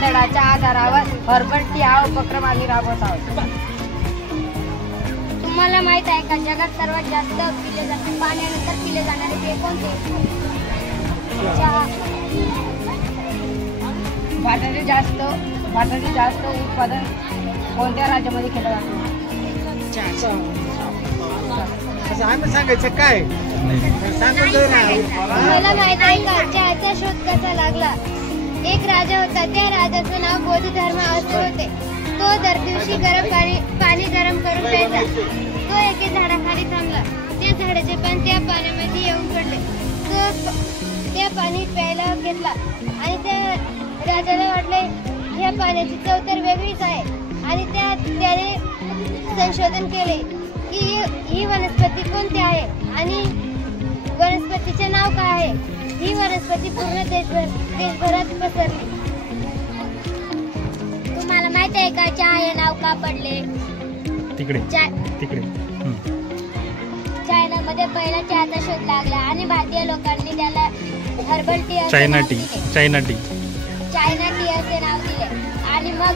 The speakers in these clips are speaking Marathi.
धडाच्या आधारावर हर्बल टी हा उपक्रम आम्ही राबवत आहोत. तुम्हाला माहित आहे का जगात सर्वात जास्त पाण्यानंतर पिले जाणारे पेय कोणते? चहा. भारताचे जास्त उत्पादन कोणत्या राज्यामध्ये केलं जातं? आम्ही सांगायचं काय तुम्हाला माहित आहे का चहाचा शोध कसा लागला? एक राजा होता, त्या राजाचं नाव बौद्ध धर्म असे होते. तो दर दिवशी पाणी गरम करून प्यायचा. तो एके झाडाखाली थांबला. त्या झाडाचे पान त्या पाण्यामध्ये येऊन पडले. तो त्या पाणी प्यायला घेतला आणि त्या राजाला वाटले ह्या पाण्याची चव तर वेगळीच आहे. आणि त्याने संशोधन केले की ही वनस्पती कोणती आहे आणि वनस्पतीचे नाव काय आहे. ही वनस्पती पूर्ण देशभरात पसरली. तुम्हाला माहित आहे का चहा हे नाव का पडले? तिकडे चायनामध्ये पहिला चहाचा शोध लागला आणि भारतीय लोकांनी त्याला हर्बल टी चायना टी असे नाव दिले. आणि मग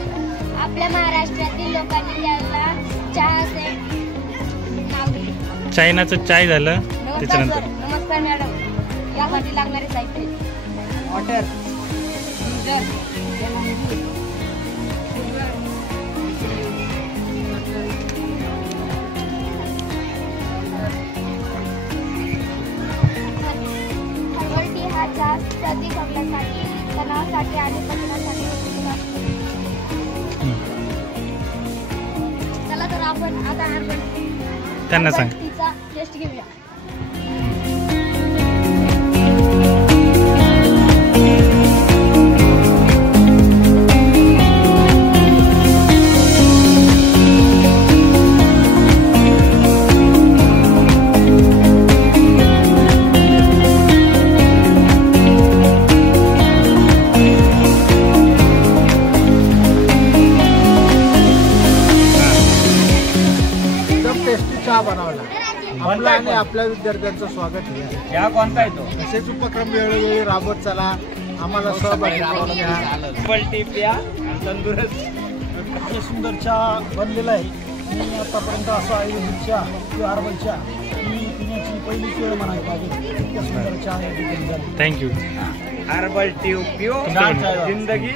आपल्या महाराष्ट्रातील लोकांनी त्याला चहा असे नाव दिले. चायनाचं चाय झालं त्याच्यानंतर. नमस्कार मॅडम, यासाठी लागणारे साहित्य: वॉटर, हर्बल टी हा चहा सर्दी खोकल्यासाठी, तणावासाठी आणि पचनासाठी उपयुक्त असतो. चला तर आपण आता हर्बल त्यांना सांग. टीचा टेस्ट घेऊया. चहा बनवला. आपला आणि आपल्या विद्यार्थ्यांचं स्वागत आहे. चहा कोणता आहे तो? असेच उपक्रम वेळोवेळी राबवत चला. आम्हाला सहभागी करून घ्या. हर्बल टी प्या तंदुरुस्त. सुंदर चहा बनलेला आहे. मी आतापर्यंत असं आयुर्वेदिक चहा किंवा हर्बल चहा ही पिण्याची पहिलीच वेळ म्हणायला पाहिजे. इतक्या सुंदर चहा या ठिकाणी झाली. थँक्यू. हर्बल टी पिओ जिंदगी.